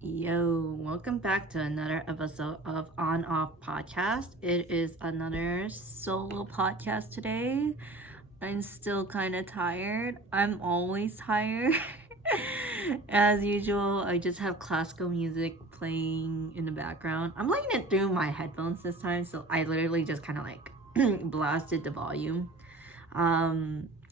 Yo, welcome back to another episode of On Off Podcast. It is another solo podcast today. I'm still kind of tired. I'm always tired. As usual, I just have classical music playing in the background. I'm playing it through my headphones this time, so I literally just kind of like blasted the volume.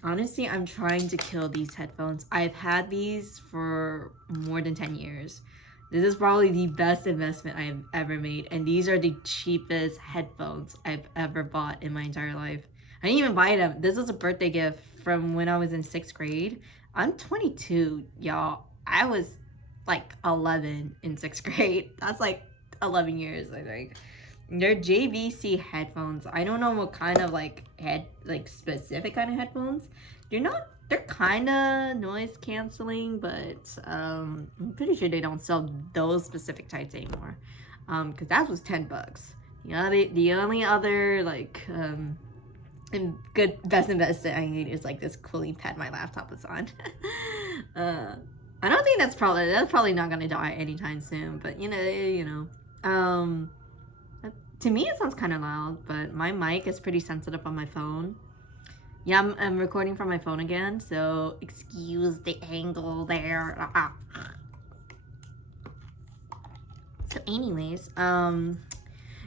Honestly, I'm trying to kill these headphones. I've had these for more than 10 years. This is probably the best investment I've ever made, and these are the cheapest headphones I've ever bought in my entire life. I didn't even buy them. This was a birthday gift from when I was in sixth grade. I'm 22, y'all. I was like 11 in sixth grade. That's like 11 years, I think. They're JVC headphones. I don't know what kind of specific kind of headphones. They're kind of noise canceling, but I'm pretty sure they don't sell those specific types anymore. Because that was $10. The only other good best investment I need is like this cooling pad my laptop is on. I don't think that's probably not gonna die anytime soon, but to me it sounds kind of loud, but my mic is pretty sensitive on my phone. Yeah, I'm recording from my phone again, so excuse the angle there. So anyways,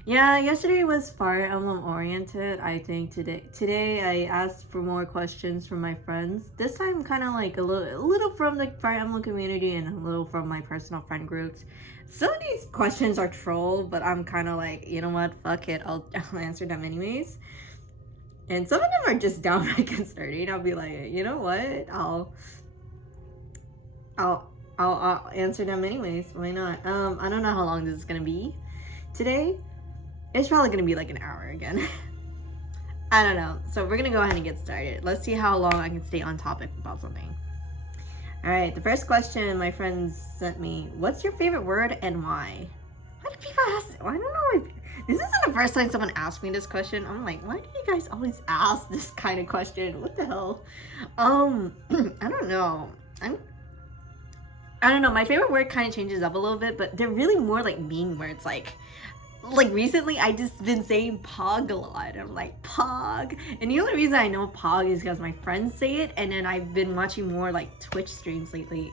yeah, yesterday was Fire Emblem oriented. I think today I asked for more questions from my friends. This time kind of like a little from the Fire Emblem community and a little from my personal friend groups. Some of these questions are troll, but I'm kind of like, you know what, fuck it, I'll answer them anyways. And some of them are just downright concerning. I'll be like, you know what? I'll answer them anyways. Why not? I don't know how long this is gonna be today. It's probably gonna be like an hour again. I don't know. So we're gonna go ahead and get started. Let's see how long I can stay on topic about something. All right. The first question my friends sent me: what's your favorite word and why? Why do people ask? I don't know. This isn't the first time someone asked me this question. I'm like, why do you guys always ask this kind of question? What the hell? I don't know. I don't know. My favorite word kind of changes up a little bit, but they're really more like mean words. Like recently, I just been saying pog a lot. I'm like pog, and the only reason I know pog is because my friends say it, and then I've been watching more like Twitch streams lately.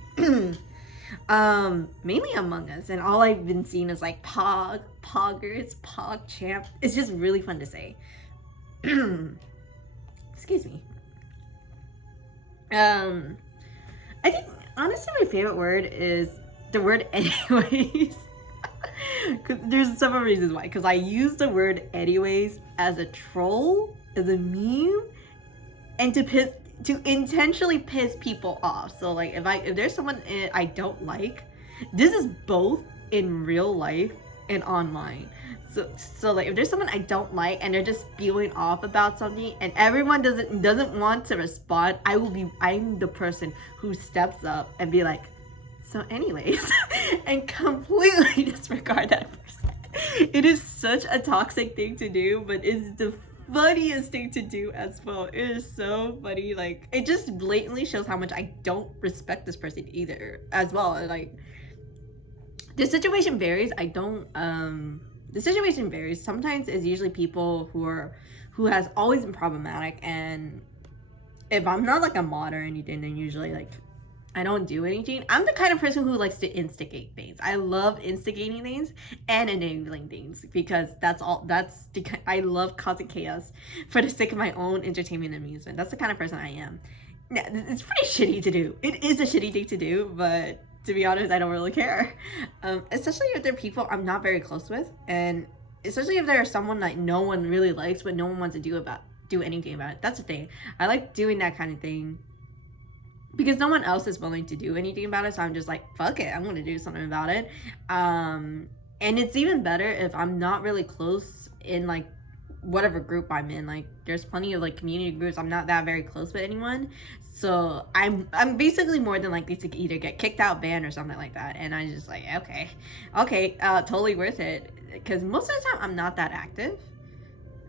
Mainly Among Us, and all I've been seeing is like pog, poggers, pog champ. It's just really fun to say. Excuse me. I think honestly my favorite word is the word anyways. Cause there's several reasons why. Because I use the word anyways as a troll, as a meme, and to intentionally piss people off. So like if there's someone I don't like, this is both in real life and online. So like if there's someone I don't like and they're just spewing off about something and everyone doesn't want to respond, I'm the person who steps up and be like, so anyways, and completely disregard that person. It is such a toxic thing to do, but it's the funniest thing to do as well. It is so funny. Like it just blatantly shows how much I don't respect this person either as well. Like the situation varies. The situation varies. Sometimes it's usually people who has always been problematic, and if I'm not like a mod or anything, then usually like I don't do anything. I'm the kind of person who likes to instigate things. I love instigating things and enabling things because I love causing chaos for the sake of my own entertainment and amusement. That's the kind of person I am. Now, it's pretty shitty to do. It is a shitty thing to do, but to be honest, I don't really care. Especially if they're people I'm not very close with, and especially if there's someone like no one really likes, but no one wants to do anything about it. That's the thing. I like doing that kind of thing because no one else is willing to do anything about it, so I'm just like, fuck it, I'm gonna do something about it. And it's even better if I'm not really close in like whatever group I'm in. Like there's plenty of like community groups I'm not that very close with anyone, so I'm basically more than likely to either get kicked out, banned, or something like that. And I just like, okay, totally worth it, because most of the time I'm not that active.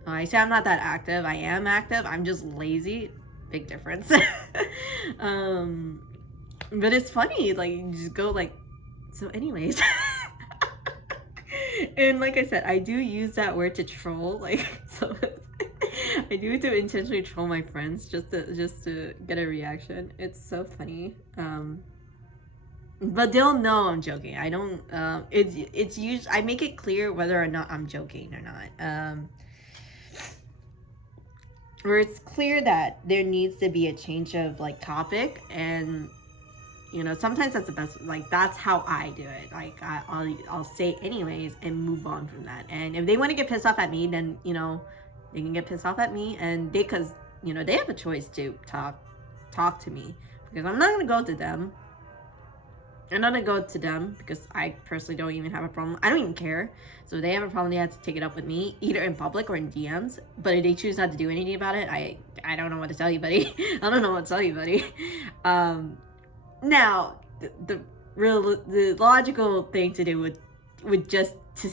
I say I'm not that active. I am active. I'm just lazy. Big difference. But it's funny. Like you just go like So anyways, and like I said, I do use that word to troll, like, so I do it to intentionally troll my friends just to get a reaction. It's so funny. But they'll know I'm joking. I don't. It's usually I make it clear whether or not I'm joking or not. Where it's clear that there needs to be a change of like topic, and sometimes that's the best. Like that's how I do it. Like I'll say anyways and move on from that. And if they want to get pissed off at me, then they can get pissed off at me, and because they have a choice to talk to me, because I'm not gonna go to them. I'm not gonna go to them because I personally don't even have a problem. I don't even care. So if they have a problem, they have to take it up with me, either in public or in DMs. But if they choose not to do anything about it, I don't know what to tell you, buddy. I don't know what to tell you, buddy. Now the logical thing to do would just to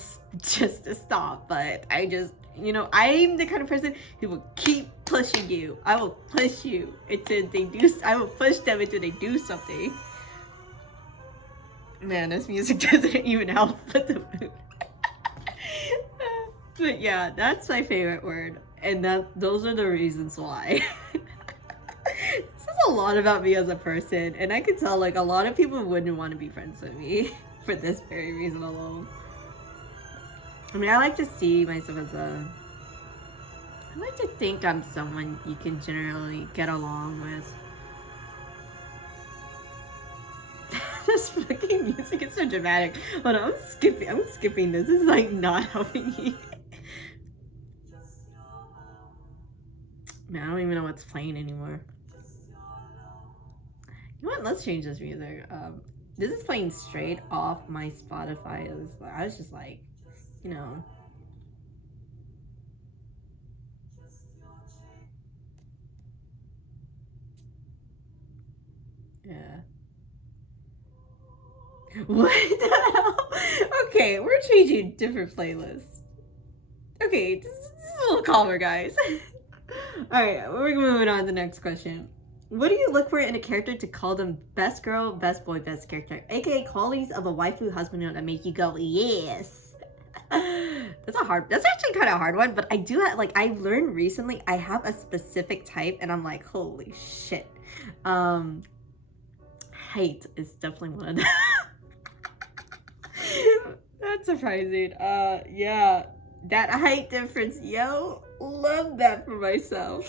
stop. But I just I'm the kind of person who will keep pushing you. I will push you until they do. I will push them until they do something. Man, this music doesn't even help with the mood. But yeah, that's my favorite word, and those are the reasons why. This is a lot about me as a person, and I can tell like a lot of people wouldn't want to be friends with me for this very reason alone. I mean, I like to see myself as I like to think I'm someone you can generally get along with. This fucking music is so dramatic. Hold on, I'm skipping this. This is like not helping me. Man, I don't even know what's playing anymore. You know what? Let's change this music. This is playing straight off my Spotify. I was just like, yeah. What the hell? Okay, we're changing different playlists. Okay, this is a little calmer, guys. Alright, we're moving on to the next question. What do you look for in a character to call them best girl, best boy, best character? AKA qualities of a waifu husband that make you go, yes. That's actually kind of a hard one, but I do have, like, I've learned recently I have a specific type, and I'm like, holy shit. Height is definitely one of them. That's surprising. Yeah, that height difference, yo, love that for myself.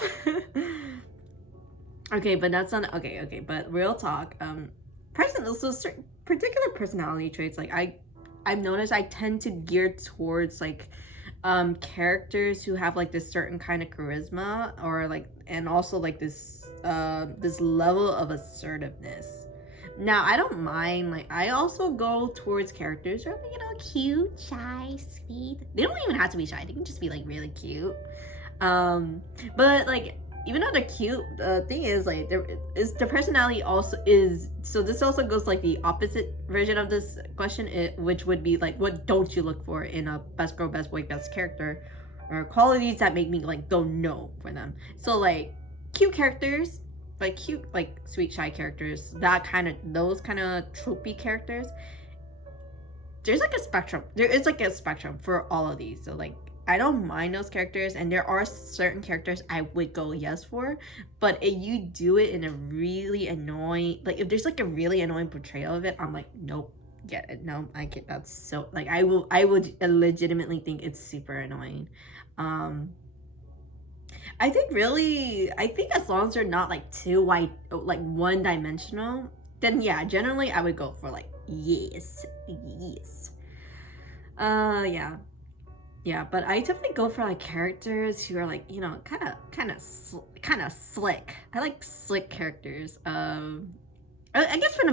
Okay, but that's not okay. But real talk, so certain particular personality traits, like I've noticed I tend to gear towards like characters who have like this certain kind of charisma, or like, and also like this level of assertiveness. Now, I don't mind, like, I also go towards characters who are, cute, shy, sweet. They don't even have to be shy. They can just be, like, really cute. But, like, even though they're cute, the thing is, like, the personality also is, so this also goes, like, the opposite version of this question, which would be, like, what don't you look for in a best girl, best boy, best character, or qualities that make me, like, go no for them. So, like, cute characters, like cute, like sweet, shy characters, those kind of tropey characters. There's like a spectrum. There is like a spectrum for all of these. So like, I don't mind those characters, and there are certain characters I would go yes for. But if you do it in a really annoying, like if there's like a really annoying portrayal of it, I'm like, nope, get it. No, I get that's so like I would legitimately think it's super annoying. I think as long as they're not like too white, like one dimensional, then yeah, generally I would go for like yes. Yeah, but I definitely go for like characters who are like, kind of slick. I like slick characters. I guess for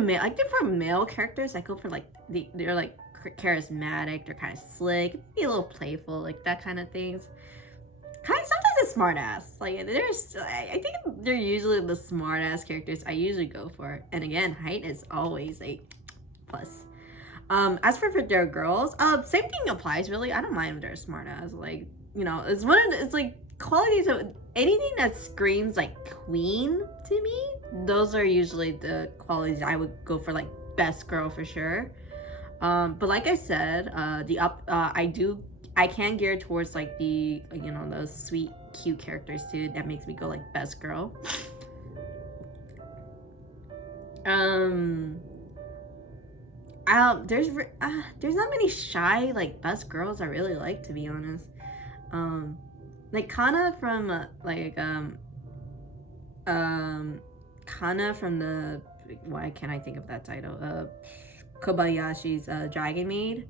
male characters, I go for like they're like charismatic, they're kind of slick, be a little playful, like that kind of things. Sometimes it's smart ass. Like I think they're usually the smart ass characters I usually go for. And again, height is always a plus. As for their girls, same thing applies really. I don't mind if they're smart ass. Like, it's like qualities of anything that screams like queen to me. Those are usually the qualities I would go for, like best girl for sure. But like I said, I can gear towards like the, you know, those sweet, cute characters too. That makes me go like best girl. There's not many shy like best girls I really like, to be honest. Like Kana from Kana from the, why can't I think of that title? Kobayashi's Dragon Maid.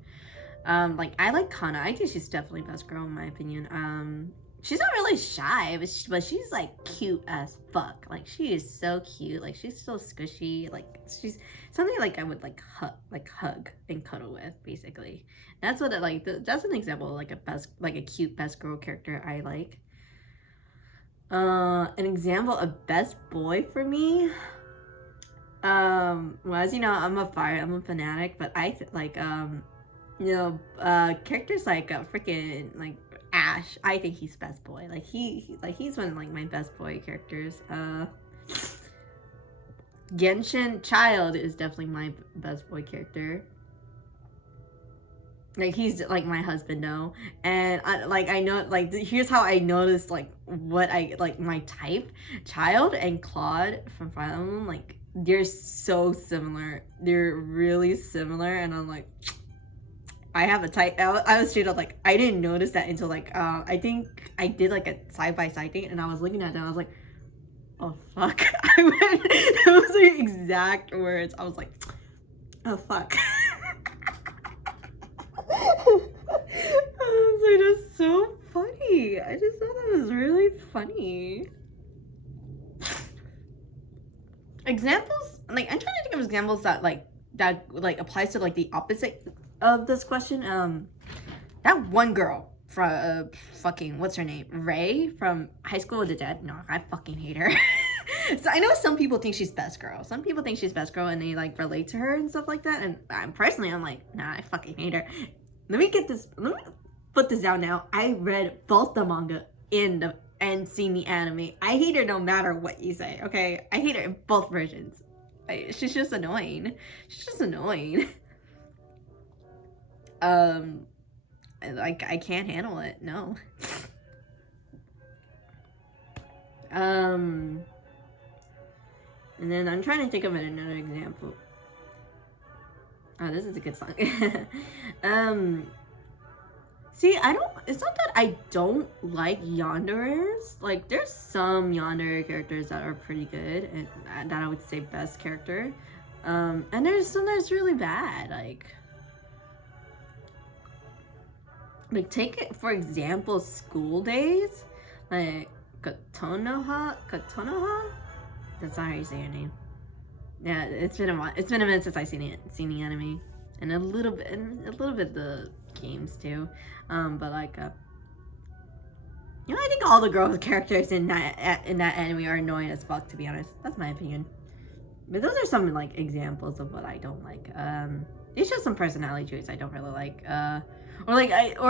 Like I like Kana. I think she's definitely best girl in my opinion. She's not really shy, but she's like cute as fuck. Like she is so cute. Like she's so squishy. Like she's something like I would like hug and cuddle with, basically. That's what that's an example of like a cute best girl character I like. An example of best boy for me. Well, as you know, I'm a fanatic, but characters like freaking like Ash. I think he's best boy. Like he's one of like my best boy characters. Genshin Child is definitely my best boy character. Like he's like my husband now, and I know here's how I noticed like what I like my type. Child and Claude from Fire Emblem, like they're so similar. They're really similar, and I'm like, I have a type. I was straight up like I didn't notice that until like I think I did like a side by side thing, and I was looking at them. I was like, oh fuck! Those are the exact words. I was like, oh fuck. I was like, that's so funny. I just thought that was really funny. Examples, like I'm trying to think of examples that applies to like the opposite of this question. That one girl from fucking what's her name, Ray from High School of the Dead. No, I fucking hate her. So I know some people think she's best girl. Some people think she's best girl and they like relate to her and stuff like that. And I'm like, nah, I fucking hate her. Let me put this down now. I read both the manga and seen the anime. I hate her no matter what you say, okay? I hate her in both versions. She's just annoying. Like I can't handle it. No. And then I'm trying to think of another example. Oh, this is a good song. See, it's not that I don't like yanderers. Like, there's some yandere characters that are pretty good, and that I would say best character. And there's some that's really bad. Like take it, for example, School Days. Like, Kotonoha? That's not how you say your name. Yeah, it's been a while. It's been a minute since I've seen the anime, and a little bit the games too. But like, I think all the girl characters in that anime are annoying as fuck. To be honest, that's my opinion. But those are some like examples of what I don't like. It's just some personality traits I don't really like. Or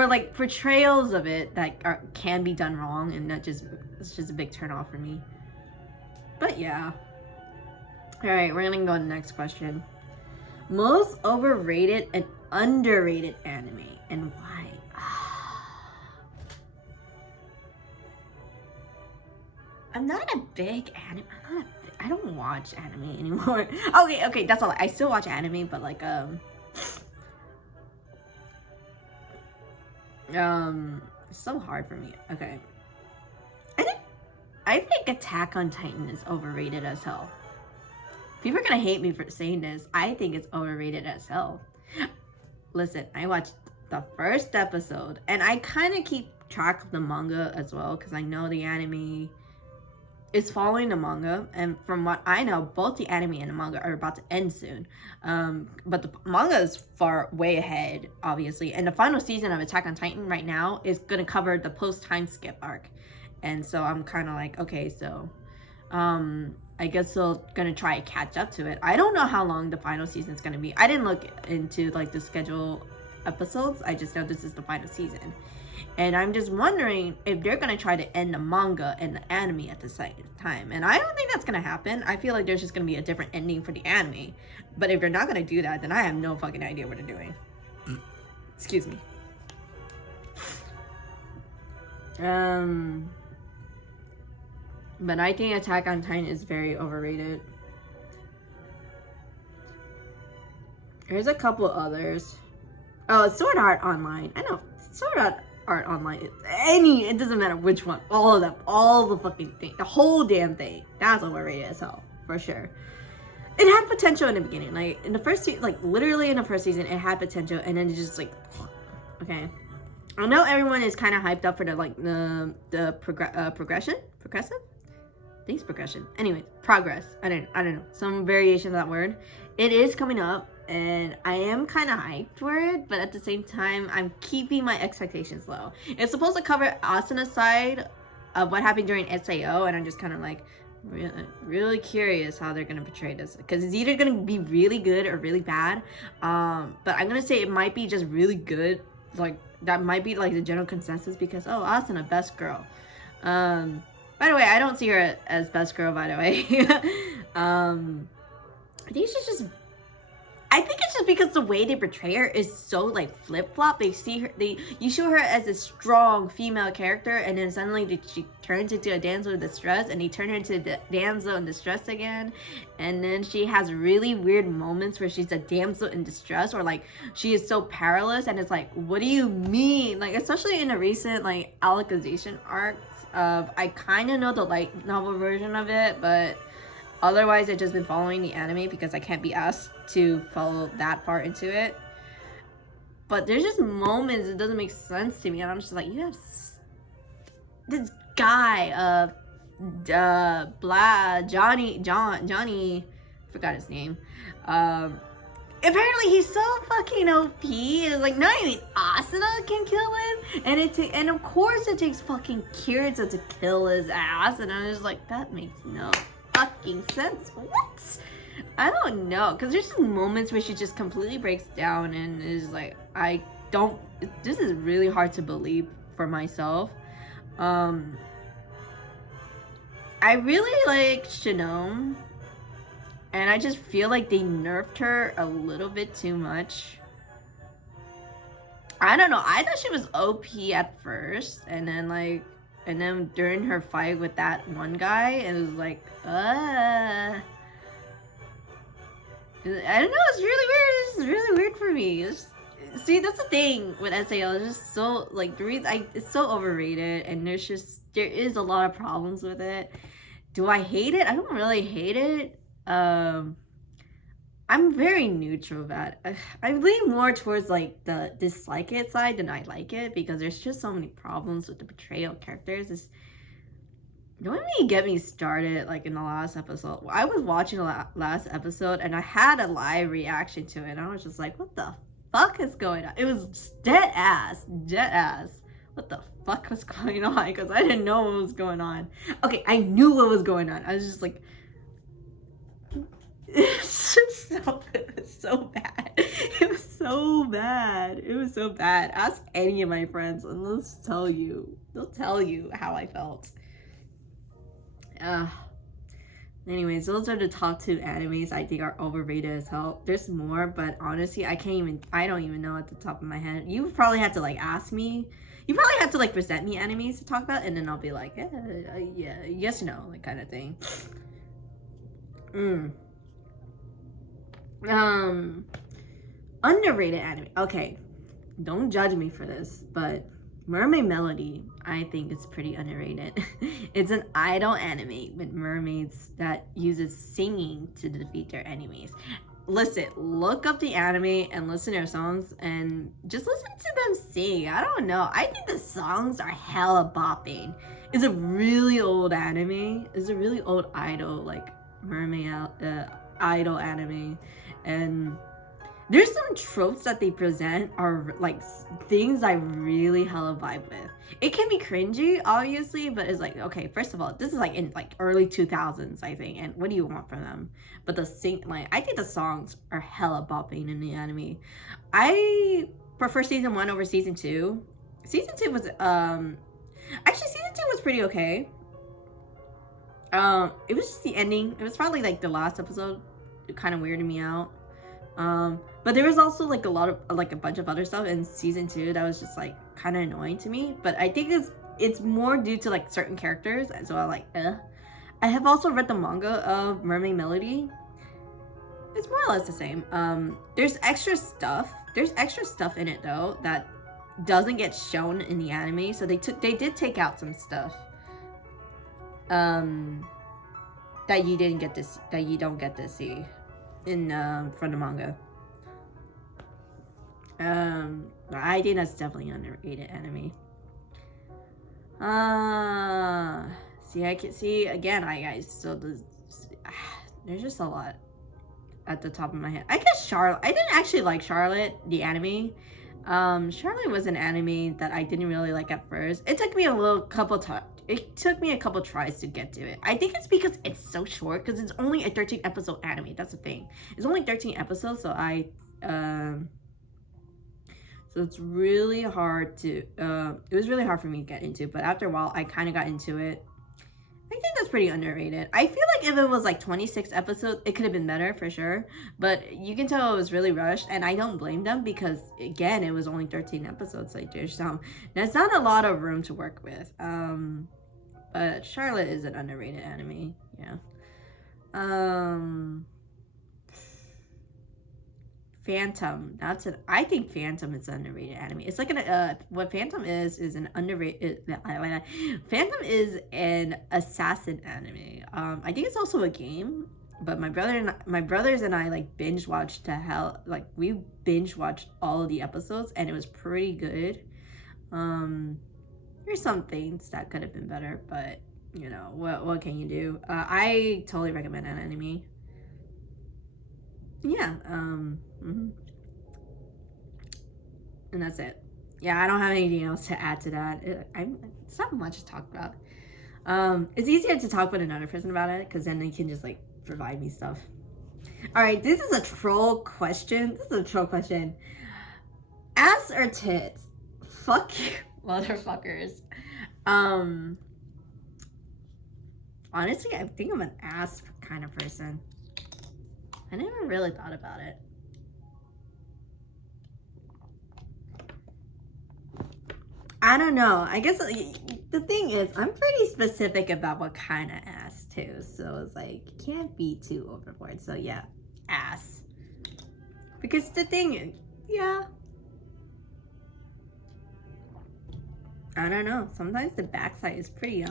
like portrayals of it that can be done wrong, and it's just a big turn off for me. But yeah. Alright, we're gonna go to the next question. Most overrated and underrated anime, and why? I'm not a big anime. I don't watch anime anymore. Okay, that's all. I still watch anime, but like it's so hard for me. Okay. I think Attack on Titan is overrated as hell. People are gonna hate me for saying this. I think it's overrated as hell. Listen, I watched the first episode, and I kind of keep track of the manga as well, because I know the anime is following the manga, and from what I know, both the anime and the manga are about to end soon. But the manga is way ahead, obviously, and the final season of Attack on Titan right now is gonna cover the post-time skip arc, and so I'm kind of like, okay, so I guess they're gonna try to catch up to it. I don't know how long the final season's gonna be. I didn't look into like the schedule episodes. I just know this is the final season. And I'm just wondering if they're gonna try to end the manga and the anime at the same time. And I don't think that's gonna happen. I feel like there's just gonna be a different ending for the anime. But if they're not gonna do that, then I have no fucking idea what they're doing. Excuse me. But I think Attack on Titan is very overrated. There's a couple others. Oh, Sword Art Online. I know. Sword Art Online. It doesn't matter which one. All of them. All the fucking thing. The whole damn thing. That's overrated as hell. For sure. It had potential in the beginning. Like, in the first season, like, literally in the first season, it had potential. And then it just, like, okay. I know everyone is kind of hyped up for the, like, the progression? Progressive? I think it's progression. Anyway, progress. I don't know. Some variation of that word. It is coming up. And I am kind of hyped for it, but at the same time, I'm keeping my expectations low. It's supposed to cover Asuna's side of what happened during SAO, and I'm just kind of like really curious how they're gonna portray this, because it's either gonna be really good or really bad. But I'm gonna say it might be just really good. Like, that might be like the general consensus, because Asuna, best girl. By the way, I don't see her as best girl. By the way, I think she's just. I think it's just because the way they portray her is so like flip-flop. You show her as a strong female character, and then suddenly she turns into a damsel in distress, and they turn her into the damsel in distress again. And then she has really weird moments where she's a damsel in distress, or like she is so powerless, and it's like, what do you mean? Like, especially in the recent like Alicization arcs. I kind of know the light novel version of it, but otherwise, I've just been following the anime because I can't be asked to follow that part into it. But there's just moments it doesn't make sense to me, and I'm just like, you have this guy, Johnny, forgot his name. Apparently he's so fucking OP. It's like not even Asuna can kill him, and of course it takes fucking Kirito to kill his ass, and I'm just like, that makes no fucking sense. What? I don't know, because there's just moments where she just completely breaks down and is like, this is really hard to believe for myself. I really like Shinome, and I just feel like they nerfed her a little bit too much. I don't know, I thought she was OP at first, and then during her fight with that one guy, it was like, I don't know, it's really weird. It's really weird for me. See, that's the thing with SAO. It's just so, like, it's so overrated, and there is a lot of problems with it. Do I hate it? I don't really hate it. I'm very neutral about it. I lean more towards, like, the dislike it side than I like it, because there's just so many problems with the portrayal of characters. Don't even get me started, like, in the last episode. I was watching the last episode, and I had a live reaction to it, and I was just like, what the fuck is going on? It was dead ass. What the fuck was going on? Because I didn't know what was going on. Okay, I knew what was going on. I was just like, it was so bad. It was so bad. Ask any of my friends, and they'll tell you how I felt. Anyways, those are the top 2 animes I think are overrated as hell. There's more, but honestly, I don't even know at the top of my head. You probably have to like ask me. You probably have to like present me animes to talk about, and then I'll be like, yeah, yes, no, like kind of thing. Underrated anime. Okay, don't judge me for this, but Mermaid Melody, I think, is pretty underrated. It's an idol anime with mermaids that uses singing to defeat their enemies. Listen, look up the anime and listen to their songs, and just listen to them sing. I don't know. I think the songs are hella bopping. It's a really old anime. It's a really old idol, like mermaid idol anime, and there's some tropes that they present are like things I really hella vibe with. It can be cringy, obviously, but it's like, okay, first of all, this is like in like early 2000s, I think, and what do you want from them? But I think the songs are hella bopping in the anime. I prefer season 1 over season 2. Season 2 was actually season 2 was pretty okay. It was just the ending. It was probably like the last episode. It kind of weirded me out. But there was also like a lot of like a bunch of other stuff in season 2 that was just like kind of annoying to me. But I think it's more due to like certain characters. So I like I have also read the manga of Mermaid Melody. It's more or less the same. There's extra stuff. There's extra stuff in it though that doesn't get shown in the anime. So they did take out some stuff. That you didn't get to see, that you don't get to see in from the manga. I think that's definitely an underrated anime. See, I can see again. There's just a lot at the top of my head. I guess Charlotte. I didn't actually like Charlotte, the anime. Charlotte was an anime that I didn't really like at first. It took me a couple tries to get to it. I think it's because it's so short, because it's only a 13 episode anime. That's the thing. It's only 13 episodes, so so it's really hard to it was really hard for me to get into, but after a while I kind of got into it. I think that's pretty underrated. I feel like if it was like 26 episodes, it could have been better for sure. But you can tell it was really rushed, and I don't blame them because again, it was only 13 episodes. Like there's not a lot of room to work with. But Charlotte is an underrated anime. Yeah. Phantom. I think Phantom is an underrated anime. It's like what Phantom is an underrated. Phantom is an assassin anime. I think it's also a game. But my brothers and I like binge watched to hell. Like we binge watched all of the episodes, and it was pretty good. There's some things that could have been better, but you know what can you do? I totally recommend an anime. Yeah. And that's it. Yeah, I don't have anything else to add to that. It's not much to talk about. It's easier to talk with another person about it because then they can just like provide me stuff. All right, this is a troll question. Ass or tits? Fuck you, motherfuckers. Honestly, I think I'm an ass kind of person. I never really thought about it. I don't know. I guess the thing is, I'm pretty specific about what kind of ass too. So it's like, can't be too overboard. So yeah, ass. Because the thing is, yeah. I don't know. Sometimes the backside is pretty,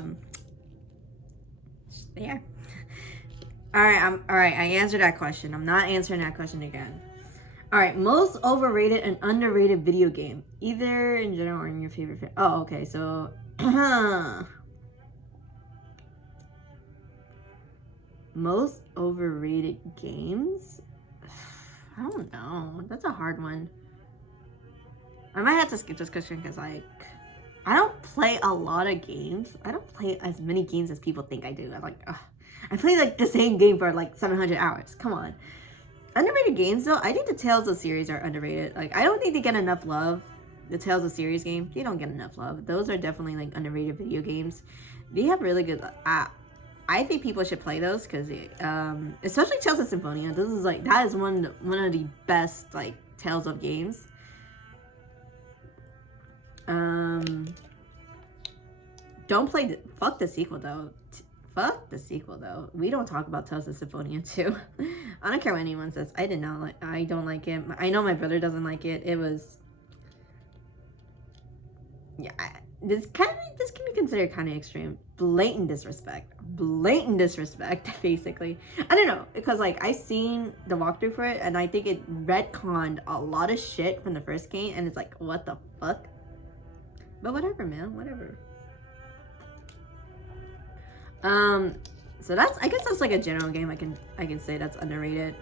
there. Alright, I answered that question. I'm not answering that question again. Alright, most overrated and underrated video game. Either in general or in your favorite oh, okay, so most overrated games? I don't know. That's a hard one. I might have to skip this question because like I don't play a lot of games. I don't play as many games as people think I do. I'm like, ugh. I play like the same game for like 700 hours. Come on. Underrated games though, I think the Tales of series are underrated. Like I don't think they get enough love. The Tales of series game, they don't get enough love. Those are definitely like underrated video games. They have really good. I think people should play those because, especially Tales of Symphonia. This is like that is one of the best like Tales of games. Don't play. Fuck the sequel though. Fuck the sequel though. We don't talk about Tales of Symphonia 2. I don't care what anyone says. I don't like it. I know my brother doesn't like it. It was. Yeah, this can be considered kind of extreme. Blatant disrespect, basically. I don't know, because like I seen the walkthrough for it, and I think it retconned a lot of shit from the first game, and it's like, what the fuck? But whatever, man, whatever. So I guess that's like a general game I can say that's underrated.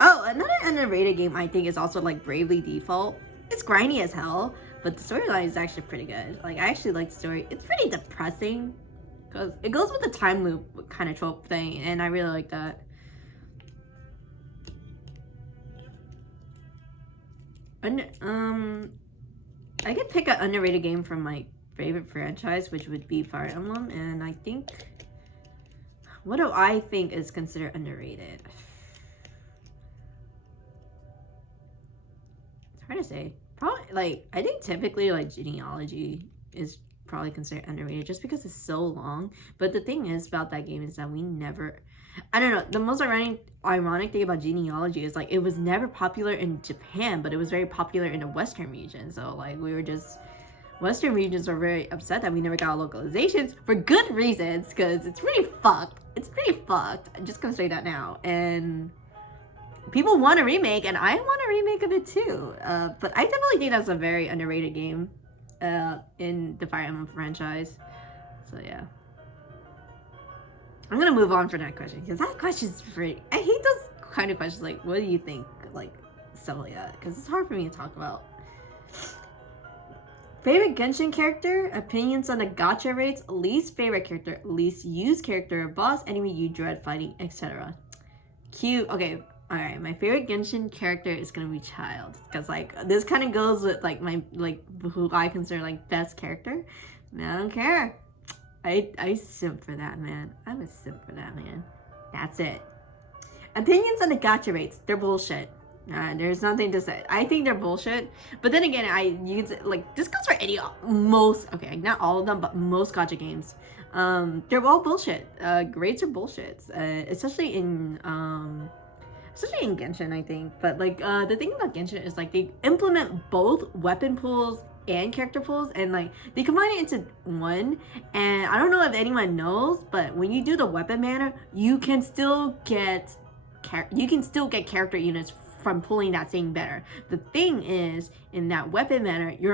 Oh, another underrated game I think is also like Bravely Default. It's grindy as hell, but the storyline is actually pretty good. Like I actually like the story. It's pretty depressing because it goes with the time loop kind of trope thing, and I really like that. I could pick an underrated game from my favorite franchise, which would be Fire Emblem, and I think, what do I think is considered underrated? It's hard to say. Probably, like, I think typically, like, Genealogy is probably considered underrated just because it's so long. But the thing is about that game is that we never, I don't know, the most ironic thing about Genealogy is, like, it was never popular in Japan, but it was very popular in the Western region. So, like, we were just, Western regions were very upset that we never got localizations for good reasons, because it's pretty fucked. It's pretty fucked. I'm just gonna say that now. And people want a remake, and I want a remake of it too. But I definitely think that's a very underrated game in the Fire Emblem franchise. So yeah. I'm gonna move on for that question, because that question's pretty... I hate those kind of questions, like, what do you think? Like, stuff like that, because it's hard for me to talk about. Favorite Genshin character, opinions on the gacha rates, least favorite character, least used character, boss, enemy you dread fighting, etc. Cute. Okay, alright, my favorite Genshin character is gonna be Childe, because, like, this kind of goes with, like, my, like, who I consider, like, best character. Man, I don't care. I simp for that, man. I'm a simp for that, man. That's it. Opinions on the gacha rates, they're bullshit. There's nothing to say. I think they're bullshit. But then again, like, this goes for most, okay, not all of them, but most gacha games. They're all bullshit. Rates are bullshit. Especially in Genshin, I think. But, like, the thing about Genshin is, like, they implement both weapon pools and character pools, and, like, they combine it into one. And I don't know if anyone knows, but when you do the weapon banner, you can still get character units from pulling that same banner. The thing is, in that weapon banner, it's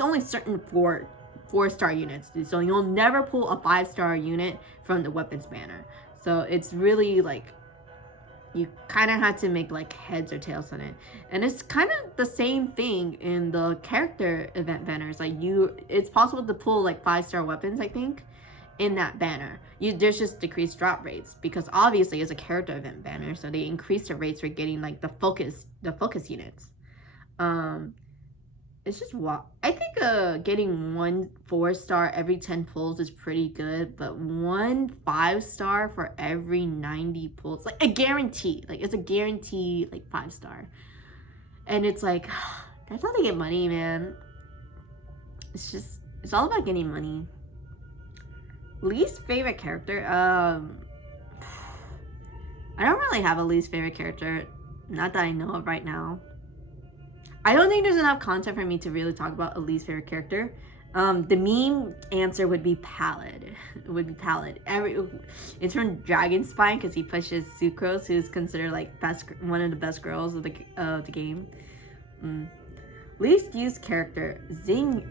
only certain four-star units, so you'll never pull a 5-star unit from the weapons banner. So it's really, like, you kind of have to make, like, heads or tails on it. And it's kind of the same thing in the character event banners. Like, it's possible to pull, like, 5-star weapons, I think, in that banner. There's just decreased drop rates, because obviously it's a character event banner, so they increase the rates for getting, like, the focus units. It's just I think getting 1 4-star every 10 pulls is pretty good, but 1 5-star for every 90 pulls, like, a guarantee, like, it's a guarantee, like, 5-star, and it's like, that's how they get money, man. It's all about getting money. Least favorite character, I don't really have a least favorite character, not that I know of right now. I don't think there's enough content for me to really talk about a least favorite character. The meme answer would be Pallid. It's from Dragon Spine, because he pushes Sucrose, who's considered, like, one of the best girls of the game. Least used character, Xinyan.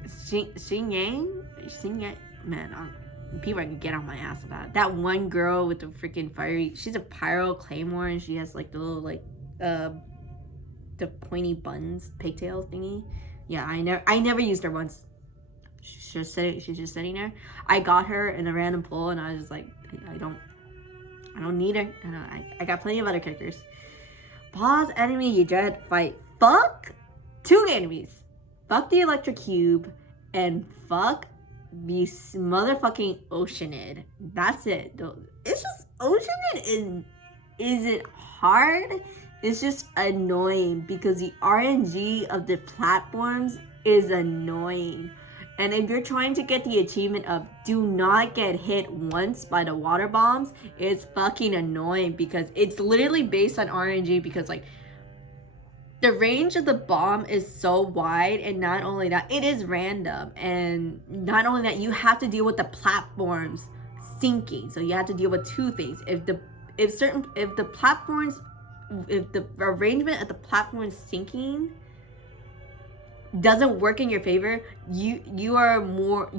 Man, people are gonna get on my ass about that one girl with the freaking fiery. She's a pyro claymore, and she has, like, the little, like, the pointy buns, pigtails thingy. Yeah, I never used her once. She's just sitting there. I got her in a random pull, and I was just like, I don't need her. I got plenty of other characters. Boss, enemy you dread fight. Fuck 2 enemies. Fuck the Electric Cube, and fuck the motherfucking Oceanid. That's it. It's just, Oceanid isn't hard. It's just annoying, because the RNG of the platforms is annoying. And if you're trying to get the achievement of do not get hit once by the water bombs, it's fucking annoying, because it's literally based on RNG, because, like, the range of the bomb is so wide, and not only that, it is random, and not only that, you have to deal with the platforms sinking. So you have to deal with 2 things. If the arrangement of the platform sinking doesn't work in your favor, you are more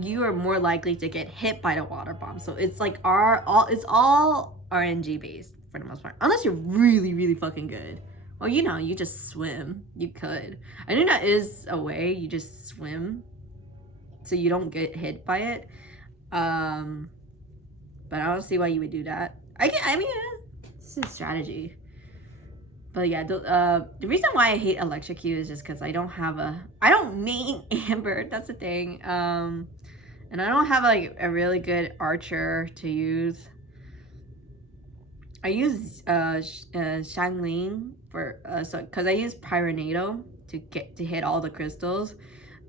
likely to get hit by the water bomb. So it's like it's all RNG based for the most part, unless you're really, really fucking good. Well, you just swim. You could. I think that is a way. You just swim, so you don't get hit by it. But I don't see why you would do that. I mean, it's a strategy. But yeah, the reason why I hate Electrocute is just because I don't main Amber. That's the thing. And I don't have like a really good archer to use. I use Xiangling for because I use Pyronado to hit all the crystals,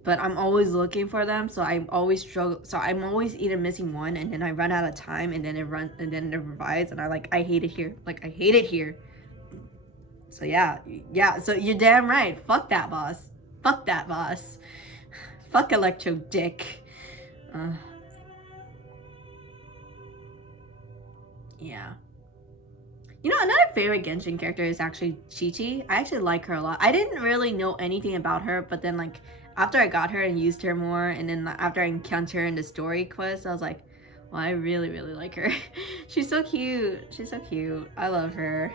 but I'm always looking for them, so I'm always struggle. So I'm always either missing one, and then I run out of time, and then it revives, and I hate it here. Like I hate it here. So yeah. So you're damn right. Fuck that boss. Fuck that boss. Fuck Electro Dick. Yeah. You know, another favorite Genshin character is actually Chi-Chi. I actually like her a lot. I didn't really know anything about her, but then like after I got her and used her more, and then after I encountered her in the story quest, I was like, well, I really, really like her. She's so cute. She's so cute. I love her.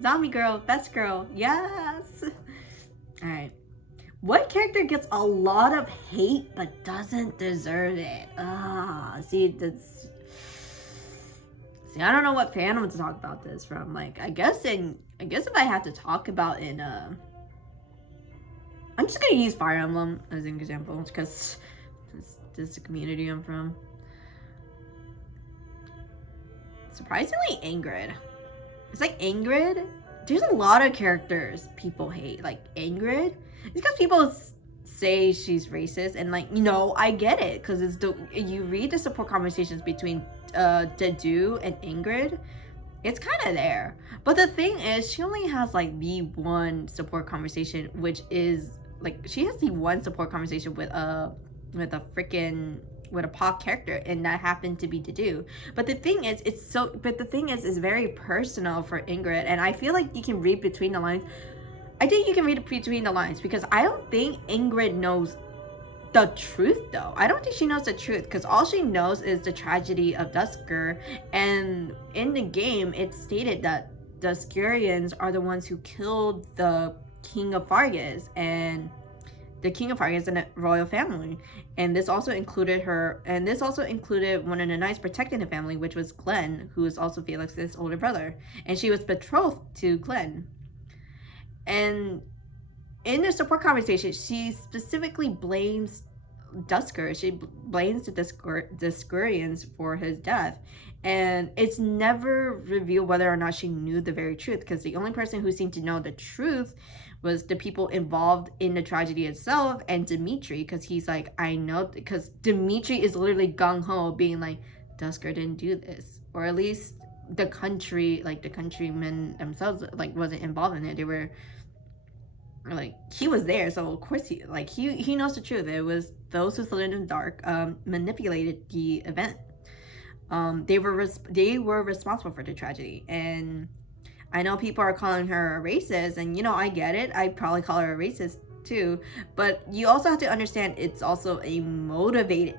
Zombie girl, best girl. Yes. All right. What character gets a lot of hate but doesn't deserve it? See, I don't know what fandom to talk about this from. Like, I guess if I had to talk about I'm just gonna use Fire Emblem as an example because this is the community I'm from. Surprisingly, Ingrid. It's like Ingrid. There's a lot of characters people hate. Like Ingrid, it's because people say she's racist, and like, you know, I get it because you read the support conversations between Dedue and Ingrid, it's kind of there. But the thing is, she only has like the one support conversation, which is like she has the one support conversation with a POC character, and that happened to be Dedue. But the thing is, it's very personal for Ingrid, and I feel like you can read between the lines. I think you can read between the lines because I don't think Ingrid knows the truth though. I don't think she knows the truth because all she knows is the tragedy of Duscur, and in the game it's stated that Duscurians are the ones who killed the King of Faerghus and the King of Faerghus and the royal family. And this also included one of the knights protecting the family, which was Glenn, who is also Felix's older brother, and she was betrothed to Glenn. And in the support conversation, she specifically blames Duscur. She blames the Duscurians for his death. And it's never revealed whether or not she knew the very truth, because the only person who seemed to know the truth was the people involved in the tragedy itself and Dimitri, because he's like, I know, because Dimitri is literally gung-ho being like, Duscur didn't do this. Or at least the country, like the countrymen themselves, like wasn't involved in it. They were like, he was there, so of course he knows the truth. It was those who stood in the dark manipulated the event. They were responsible for the tragedy. And I know people are calling her a racist, and you know, I get it. I'd probably call her a racist too, but you also have to understand it's also motivated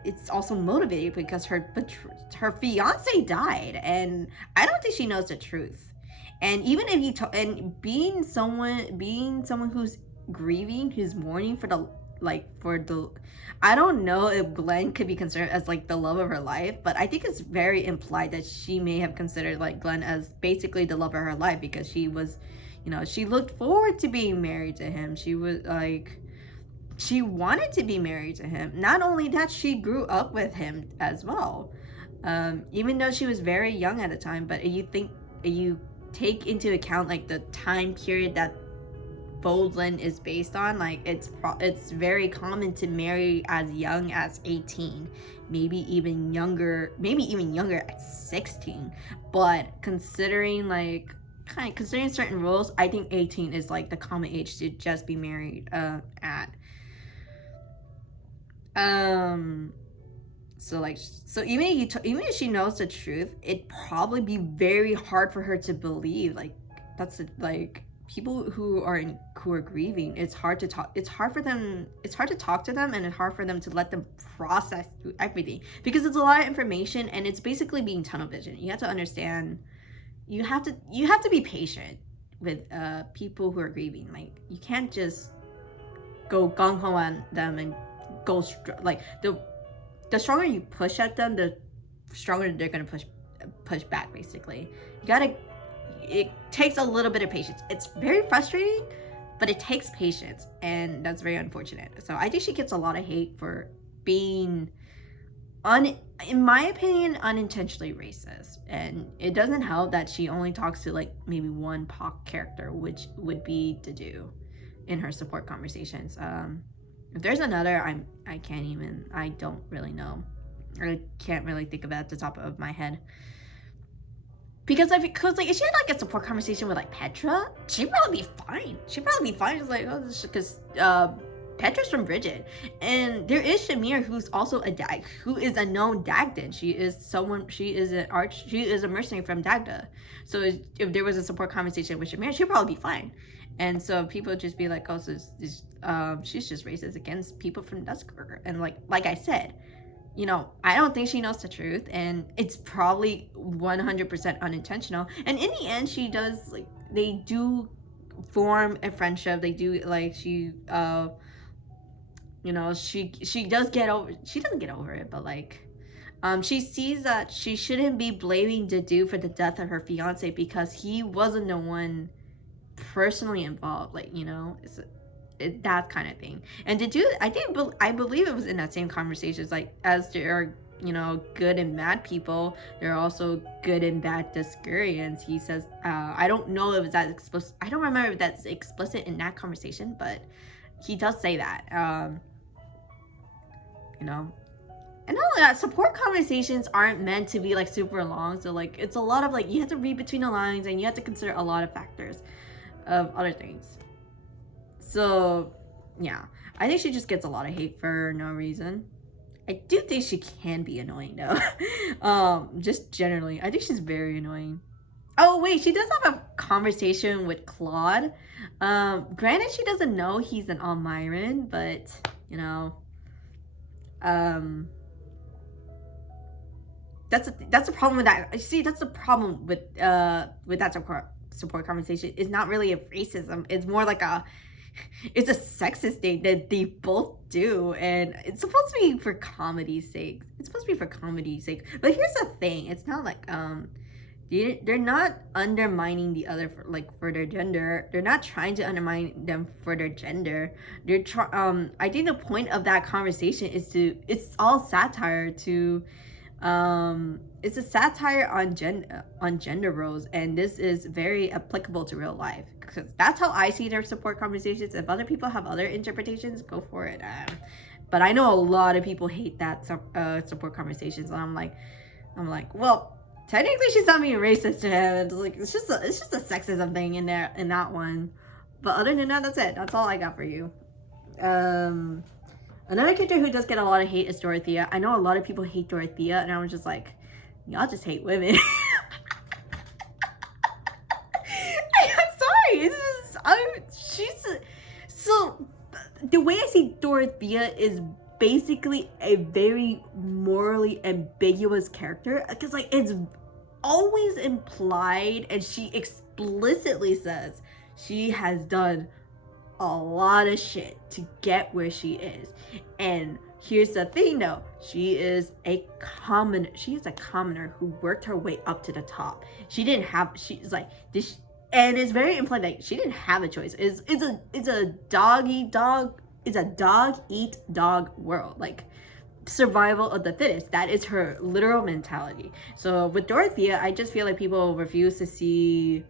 because her fiance died, and I don't think she knows the truth. And even if you being someone who's grieving, who's mourning for the I don't know if Glenn could be considered as like the love of her life, but I think it's very implied that she may have considered like Glenn as basically the love of her life, because she was, you know, she looked forward to being married to him. She was like, she wanted to be married to him. Not only that, she grew up with him as well, even though she was very young at the time. But you take into account like the time period that Fodlan is based on, like it's very common to marry as young as 18, maybe even younger at 16. But considering certain rules, I think 18 is like the common age to just be married at. So even if she knows the truth, it'd probably be very hard for her to believe. Like that's like people who are grieving. It's hard to talk to them, and it's hard for them to let them process through everything, because it's a lot of information and it's basically being tunnel vision. You have to understand. You have to be patient with people who are grieving. Like you can't just go gung ho on them and go like the stronger you push at them, the stronger they're gonna push back. Basically, it takes a little bit of patience. It's very frustrating, but it takes patience, and that's very unfortunate. So I think she gets a lot of hate for being in my opinion, unintentionally racist. And it doesn't help that she only talks to like maybe one POC character, which would be Dedue in her support conversations. If there's another, I don't really know. I can't really think of it at the top of my head. Because like if she had like a support conversation with like Petra, she'd probably be fine. It's like, oh, because Petra's from Bridget, and there is Shamir, who's also a Dag, who is a known Dagdan. She is a mercenary from Dagda. So if there was a support conversation with Shamir, she'd probably be fine. And so people just be like, oh, so she's just racist against people from Duskerger. And like I said, you know, I don't think she knows the truth, and it's probably 100% unintentional. And in the end, she does, like, they do form a friendship. They do, like, she doesn't get over it, but like, she sees that she shouldn't be blaming Dedue for the death of her fiance because he wasn't the one personally involved, like, you know, that kind of thing. And Dedue, I believe it was in that same conversations, like, as there are, you know, good and bad people, there are also good and bad Duscurians. He says, I don't know if that's explicit, I don't remember if that's explicit in that conversation, but he does say that, you know. And not only that, support conversations aren't meant to be like super long, so like it's a lot of like, you have to read between the lines and you have to consider a lot of factors of other things. So yeah, I think she just gets a lot of hate for no reason. I do think she can be annoying though. Just generally, I think she's very annoying. Oh wait, she does have a conversation with Claude. Granted, she doesn't know he's an Almyran, but you know, that's a problem with that. See, that's the problem with that support conversation. It's not really a racism. It's more like it's a sexist thing that they both do, and it's supposed to be for comedy's sake. But here's the thing: it's not like they're not undermining the other for their gender. They're not trying to undermine them for their gender. I think the point of that conversation is it's all satire to. It's a satire on gender roles, and this is very applicable to real life because that's how I see their support conversations. If other people have other interpretations, go for it. But I know a lot of people hate that support conversations, and I'm like, well, technically she's not being racist to him. It's like it's just a sexism thing in there in that one. But other than that, that's it. That's all I got for you. Another character who does get a lot of hate is Dorothea. I know a lot of people hate Dorothea, and I was just like, y'all just hate women. I'm sorry. So the way I see Dorothea is basically a very morally ambiguous character, because like it's always implied, and she explicitly says she has done a lot of shit to get where she is. And here's the thing though, she is a commoner who worked her way up to the top. She's like this, and it's very implied that she didn't have a choice. It's a dog eat dog world, like survival of the fittest. That is her literal mentality. So with Dorothea, I just feel like people refuse to see,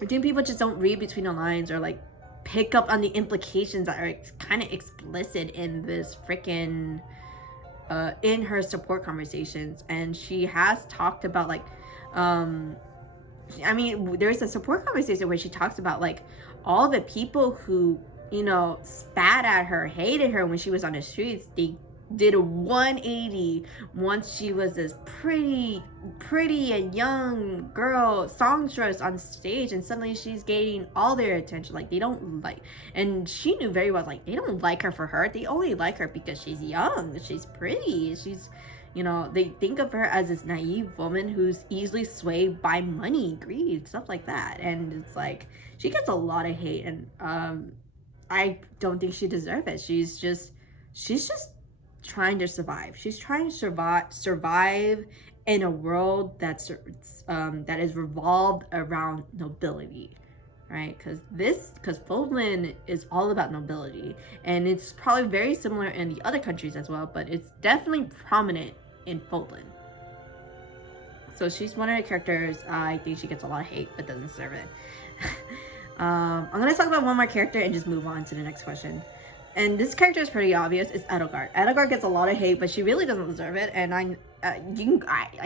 I think people just don't read between the lines or like pick up on the implications that are kind of explicit in this freaking in her support conversations. And she has talked about like I mean, there's a support conversation where she talks about like all the people who, you know, spat at her, hated her when she was on the streets. They did a 180 once she was this pretty and young girl songstress on stage, and suddenly she's gaining all their attention. Like they don't like, and she knew very well like they don't like her. They only like her because she's young, she's pretty, she's, you know, they think of her as this naive woman who's easily swayed by money, greed, stuff like that. And it's like she gets a lot of hate, and I don't think she deserves it. She's just trying to survive. She's trying to survive in a world that is revolved around nobility, right? Because Poland is all about nobility, and it's probably very similar in the other countries as well, but it's definitely prominent in Poland. So she's one of the characters. I think she gets a lot of hate, but doesn't deserve it. I'm gonna talk about one more character and just move on to the next question. And this character is pretty obvious. It's Edelgard. Edelgard gets a lot of hate, but she really doesn't deserve it. And I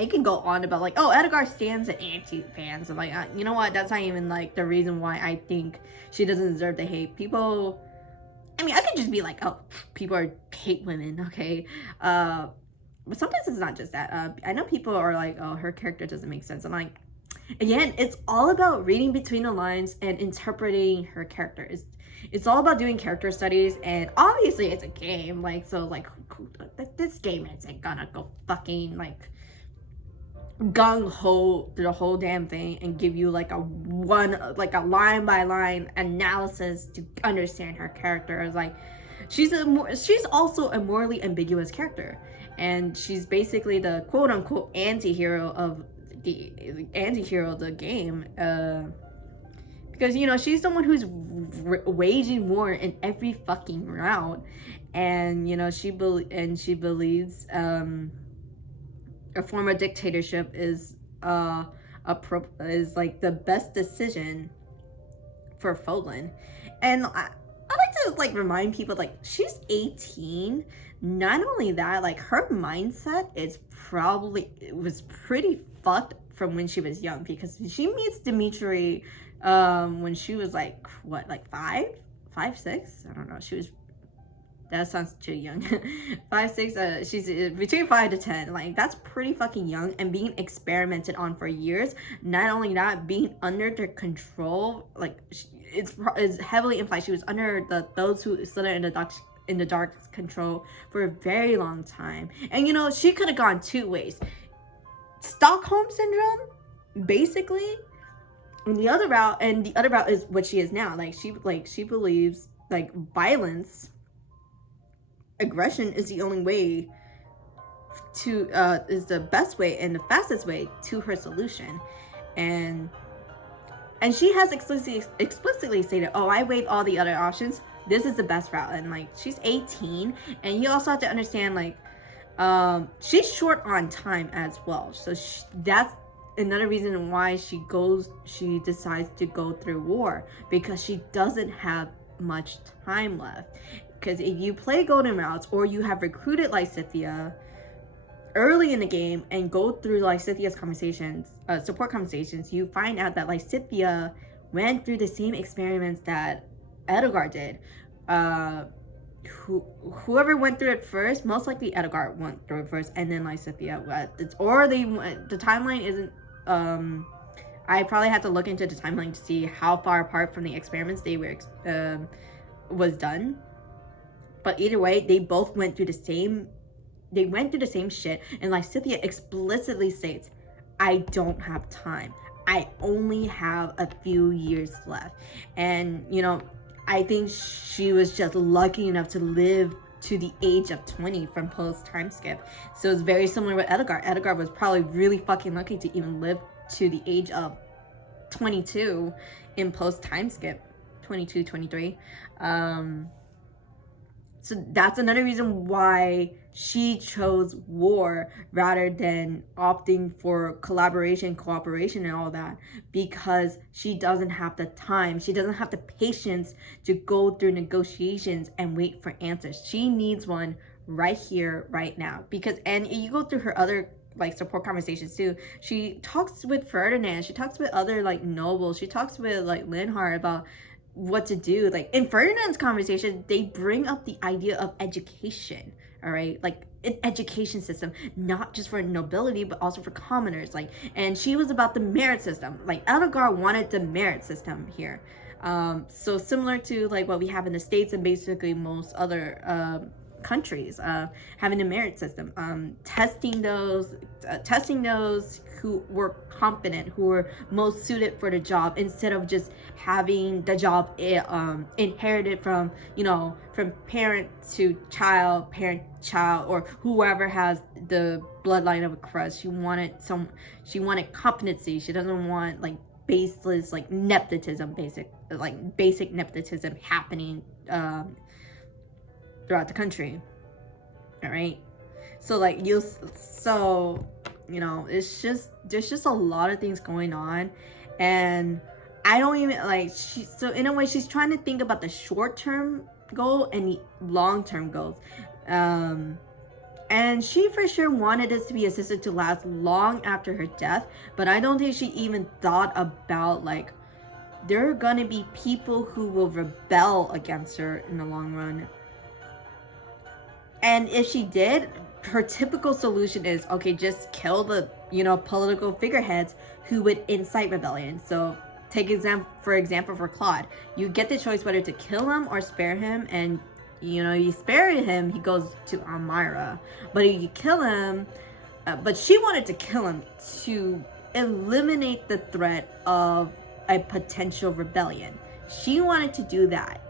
can go on about like, oh, Edelgard stands and anti-fans, and like, you know what? That's not even like the reason why I think she doesn't deserve the hate. People, I mean, I could just be like, oh, people hate women, okay? But sometimes it's not just that. I know people are like, oh, her character doesn't make sense. I'm like, again, it's all about reading between the lines and interpreting her character. It's all about doing character studies, and obviously it's a game, like, so like this game isn't gonna go fucking like gung-ho through the whole damn thing and give you like a line by line analysis to understand her character. It's like she's also a morally ambiguous character, and she's basically the quote-unquote anti-hero of the game, because you know she's someone who's waging war in every fucking round, and you know she believes a form of dictatorship is like the best decision for Poland. And I like to like remind people, like, she's 18. Not only that, like, her mindset was pretty fucked from when she was young, because she meets Dimitri when she was like, what, like 5, 6? I don't know. That sounds too young. 5, 6. She's between 5 to 10. Like, that's pretty fucking young, and being experimented on for years. Not only that, being under their control. Like, it's heavily implied she was under those who slither in the dark control for a very long time. And you know, she could have gone two ways. Stockholm syndrome, basically. And the other route is what she is now. Like, she believes like violence, aggression is the only way to is the best way and the fastest way to her solution. And she has explicitly stated, oh, I weighed all the other options, this is the best route. And like, she's 18, and you also have to understand, like, she's short on time as well. So that's another reason why she decides to go through war, because she doesn't have much time left. Because if you play Golden Routes, or you have recruited Lysithea early in the game and go through Lysithea's support conversations, you find out that Lysithea went through the same experiments that Edelgard did. Whoever went through it first, most likely Edelgard went through it first, and then Lysithea. The timeline isn't. I probably had to look into the timeline to see how far apart from the experiments they were was done. But either way, they both went through the same. They went through the same shit, and Lysithea explicitly states, "I don't have time. I only have a few years left." And you know, I think she was just lucky enough to live to the age of 20 from post time skip. So it's very similar with Edelgard. Edelgard was probably really fucking lucky to even live to the age of 22 in post time skip, 22, 23. So that's another reason why she chose war rather than opting for collaboration, cooperation, and all that, because she doesn't have the time. She doesn't have the patience to go through negotiations and wait for answers. She needs one right here, right now. And you go through her other like support conversations too. She talks with Ferdinand. She talks with other like nobles. She talks with like Linhardt about what to do. Like in Ferdinand's conversation, they bring up the idea of education, all right, like an education system, not just for nobility but also for commoners. Like, and she was about the merit system. Like Edelgard wanted the merit system here, so similar to like what we have in the States and basically most other countries, having a merit system, testing those who were competent, who were most suited for the job, instead of just having the job inherited from, you know, from parent to child, or whoever has the bloodline of a crust. She wanted competency. She doesn't want like baseless like nepotism, basic nepotism happening throughout the country. All right, so like you know, it's just, there's just a lot of things going on, and I don't even like, so in a way she's trying to think about the short-term goal and the long-term goals, and she for sure wanted this to be a system to last long after her death, but I don't think she even thought about like there are gonna be people who will rebel against her in the long run. And if she did, her typical solution is, okay, just kill the, you know, political figureheads who would incite rebellion. So for example for Claude, you get the choice whether to kill him or spare him, and you know, you spare him, he goes to Elmira. But if you kill him, but she wanted to kill him to eliminate the threat of a potential rebellion. She wanted to do that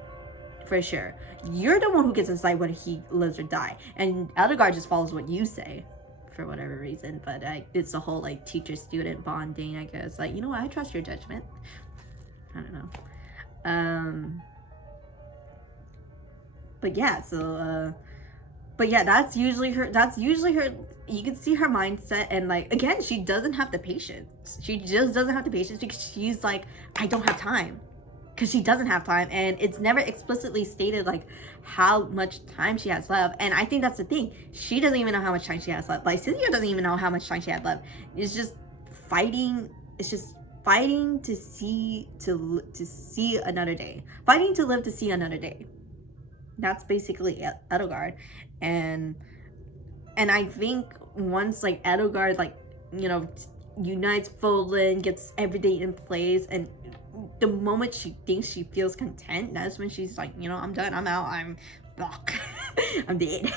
for sure. You're the one who gets to decide whether he lives or die, and Edelgard just follows what you say for whatever reason. But it's a whole like teacher-student bonding, I guess. Like, you know what, I trust your judgment. I don't know. But yeah, so but yeah, that's usually her, you can see her mindset. And like, again, she doesn't have the patience. She just doesn't have the patience, because she's like, I don't have time. Because she doesn't have time, and it's never explicitly stated like how much time she has left. And I think that's the thing, she doesn't even know how much time she has left. Like, Cynthia doesn't even know how much time she had left. It's just fighting to see another day, fighting to live to see another day. That's basically Edelgard. And I think once like Edelgard, like, you know, unites Fodlan, gets everything in place, and the moment she thinks she feels content, that's when she's like, you know, I'm done, I'm out, I'm dead.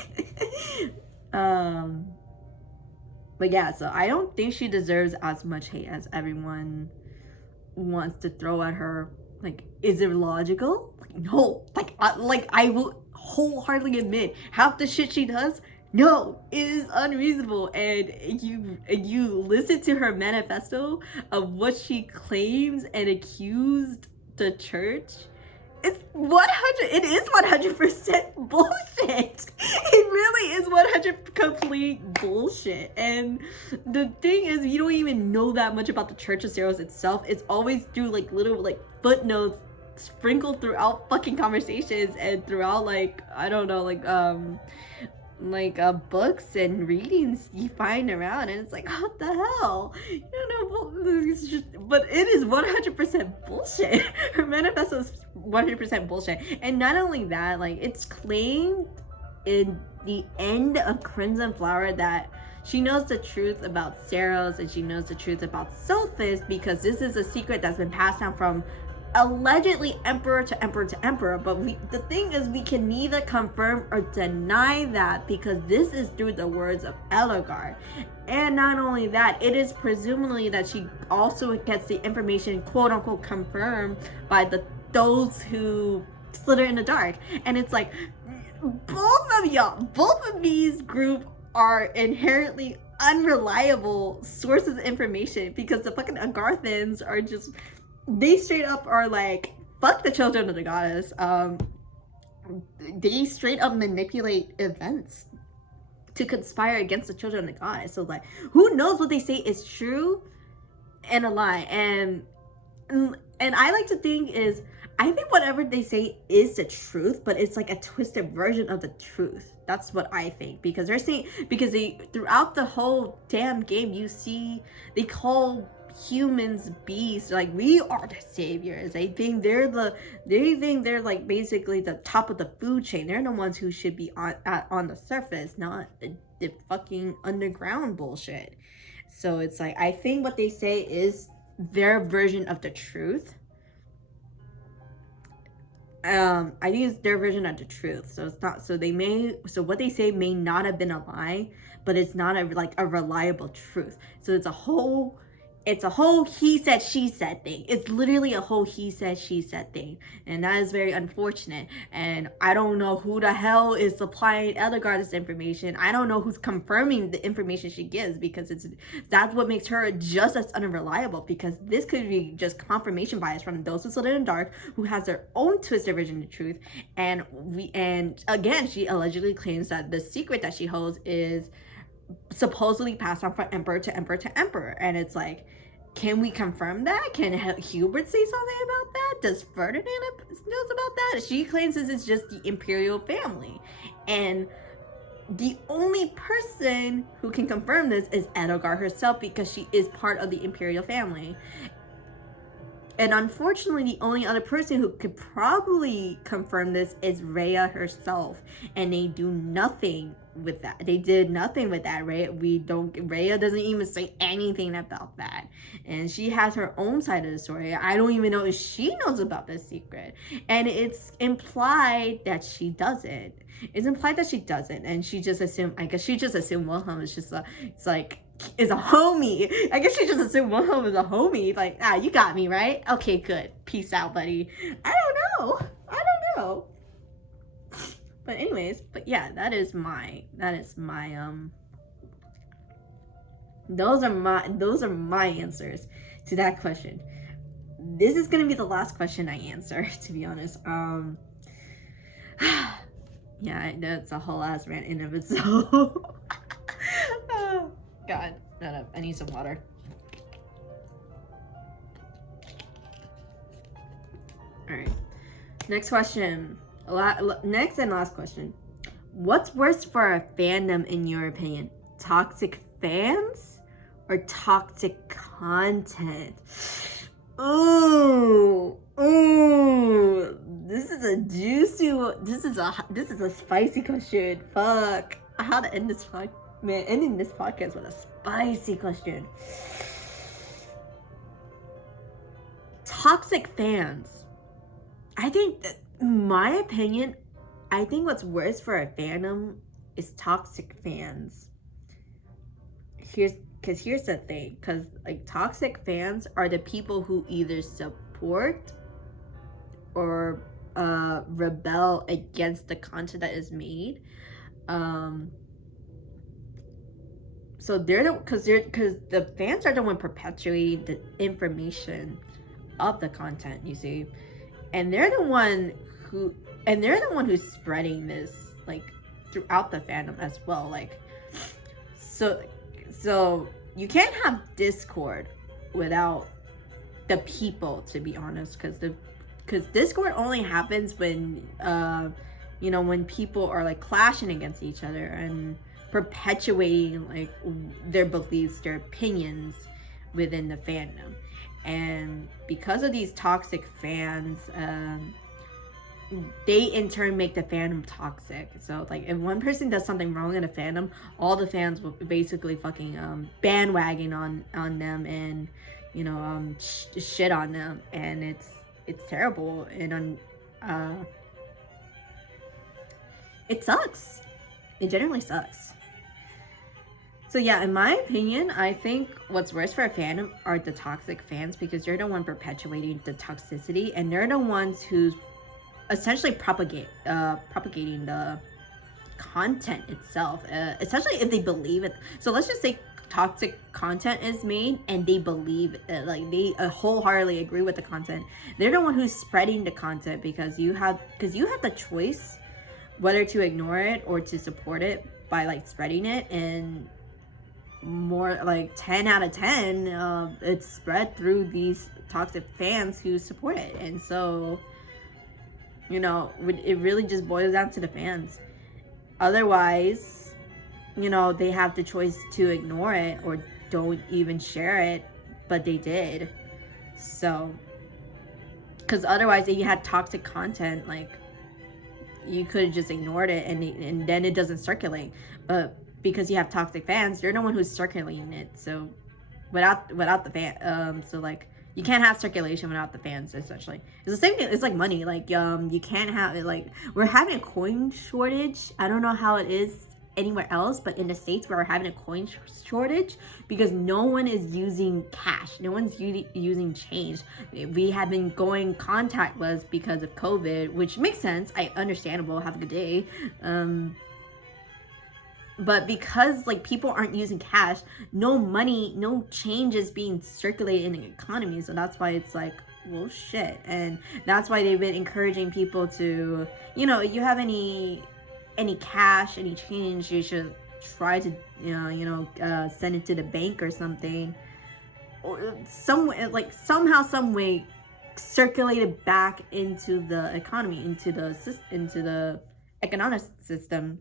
But yeah, so I don't think she deserves as much hate as everyone wants to throw at her. Like, is it logical? Like, no. Like I will wholeheartedly admit, half the shit she does, no, it is unreasonable. And you listen to her manifesto of what she claims and accused the church, it is 100% bullshit. It really is 100 complete bullshit. And the thing is, you don't even know that much about the Church of Seiros itself. It's always through like little like footnotes sprinkled throughout fucking conversations, and throughout like, I don't know, like books and readings you find around, and it's like, what the hell, you know. But it is 100% bullshit. Her manifesto is 100% bullshit. And not only that, like, it's claimed in the end of Crimson Flower that she knows the truth about Seiros, and she knows the truth about Sothis, because this is a secret that's been passed down from allegedly emperor to emperor to emperor. But the thing is, we can neither confirm or deny that, because this is through the words of Edelgard. And not only that, it is presumably that she also gets the information quote unquote confirmed by those who slither in the dark. And it's like, both of these groups are inherently unreliable sources of information, because the fucking Agarthans are just, they straight up are like, fuck the children of the goddess. They straight up manipulate events to conspire against the children of the goddess. So like, who knows what they say is true and a lie. And I like to think is, I think whatever they say is the truth, but it's like a twisted version of the truth. That's what I think, because they're saying, because they, throughout the whole damn game, you see they call humans beasts. Like, we are the saviors. They think they're like basically the top of the food chain. They're the ones who should be on the surface, not the fucking underground bullshit. So it's like, I think what they say is their version of the truth. I think it's their version of the truth. So it's not, so what they say may not have been a lie, but it's not like a reliable truth. So it's a whole he said she said thing. It's literally a whole he said she said thing, and that is very unfortunate. And I don't know who the hell is supplying Edelgard this information. I don't know who's confirming the information she gives, because that's what makes her just as unreliable, because this could be just confirmation bias from those who sit in the dark, who has their own twisted version of the truth. And again, she allegedly claims that the secret that she holds is supposedly passed on from emperor to emperor to emperor. And it's like, can we confirm that? Can Hubert say something about that? Does Ferdinand knows about that? She claims this is just the imperial family, and the only person who can confirm this is Edelgard herself, because she is part of the imperial family. And unfortunately, the only other person who could probably confirm this is Rhea herself, and they do nothing with that. They did nothing with that. Rhea doesn't even say anything about that, and she has her own side of the story. I don't even know if she knows about this secret, and it's implied that she doesn't. It's implied that she doesn't, and she just assumed. I guess she just assumed Wilhelm is just is a homie. I guess she just assumed Wilhelm is a homie. Like, you got me, right? Okay, good. Peace out, buddy. I don't know. But anyways, yeah, those are my answers to that question. This is gonna be the last question I answer, to be honest. Yeah, that's a whole ass rant in of itself. Oh, God, no, I need some water. All right, next question. Next and last question. What's worse for a fandom in your opinion? Toxic fans or toxic content? Ooh, this is a juicy one. This is a spicy question. Fuck. How to end this podcast? Man, ending this podcast with a spicy question. Toxic fans. I think that, in my opinion, I think what's worse for a fandom is toxic fans. Here's the thing, because like toxic fans are the people who either support or rebel against the content that is made. So because the fans are the one perpetuating the information of the content, you see, and they're the one who's spreading this like throughout the fandom as well. Like, so you can't have Discord without the people, to be honest, because Discord only happens when when people are like clashing against each other and perpetuating like their beliefs, their opinions within the fandom. And because of these toxic fans, they in turn make the fandom toxic. So like if one person does something wrong in a fandom, all the fans will basically fucking bandwagon on them and shit on them, and it's terrible, and it sucks. It generally sucks. So yeah, in my opinion, I think what's worse for a fandom are the toxic fans, because they're the one perpetuating the toxicity, and they're the ones who's essentially propagating the content itself, especially if they believe it. So let's just say toxic content is made and they believe it, like they wholeheartedly agree with the content. They're the one who's spreading the content, because you have the choice whether to ignore it or to support it by like spreading it. And more like 10 out of 10 it's spread through these toxic fans who support it. And so it really just boils down to the fans. Otherwise, they have the choice to ignore it or don't even share it, but they did. So because otherwise, if you had toxic content, like you could have just ignored it and then it doesn't circulate. But because you have toxic fans, you're the one who's circulating it. So without the fan, so like You can't have circulation without the fans, essentially. It's the same thing. It's like money. Like, you can't have it. Like, we're having a coin shortage. I don't know how it is anywhere else, but in the States, we're having a coin shortage because no one is using cash. No one's using change. We have been going contactless because of COVID, which makes sense. Understandable. Have a good day. But because like people aren't using cash, no money, no change is being circulated in the economy. So that's why it's like, well, shit. And that's why they've been encouraging people to, you have any cash, any change, you should try to, send it to the bank or something, or somehow, some way, circulate it back into the economy, into the economic system.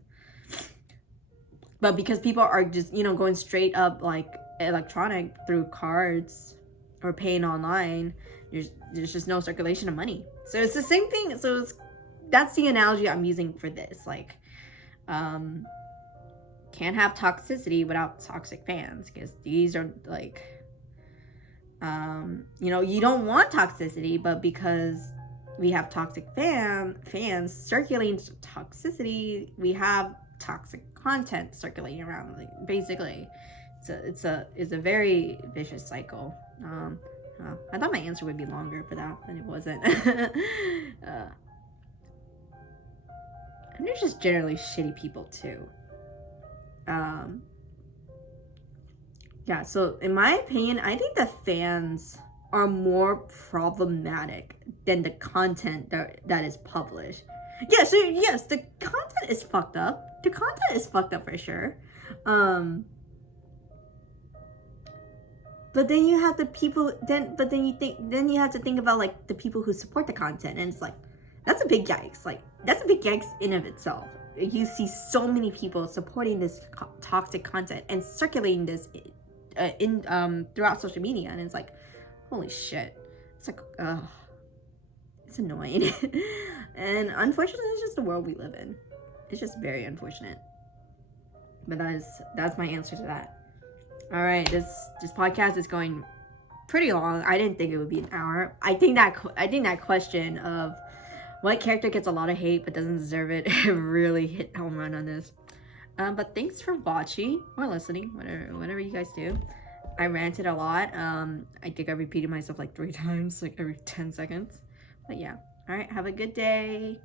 But because people are just, going straight up like electronic through cards or paying online, there's just no circulation of money. So it's the same thing. So that's the analogy I'm using for this. Like, can't have toxicity without toxic fans, because these are like, you don't want toxicity, but because we have toxic fans circulating toxicity, we have toxic content circulating around. Like, basically, it's a very vicious cycle. I thought my answer would be longer for that, but it wasn't. And they're just generally shitty people too. Yeah, so in my opinion, I think the fans are more problematic than the content that is published. Yeah, so yes, the content is fucked up. The content is fucked up for sure. But then you have the people, then you have to think about like the people who support the content, and it's like, that's a big yikes. Like, that's a big yikes in of itself. You see so many people supporting this toxic content and circulating this throughout social media, and it's like, holy shit. It's like, it's annoying. And unfortunately, it's just the world we live in. It's just very unfortunate. But that's my answer to that. All right, this podcast is going pretty long. I didn't think it would be an hour. I think that question of what character gets a lot of hate but doesn't deserve it really hit home run on this. But thanks for watching or listening, whatever you guys do. I ranted a lot. I think I repeated myself like 3 times, like every 10 seconds. But yeah. All right, have a good day.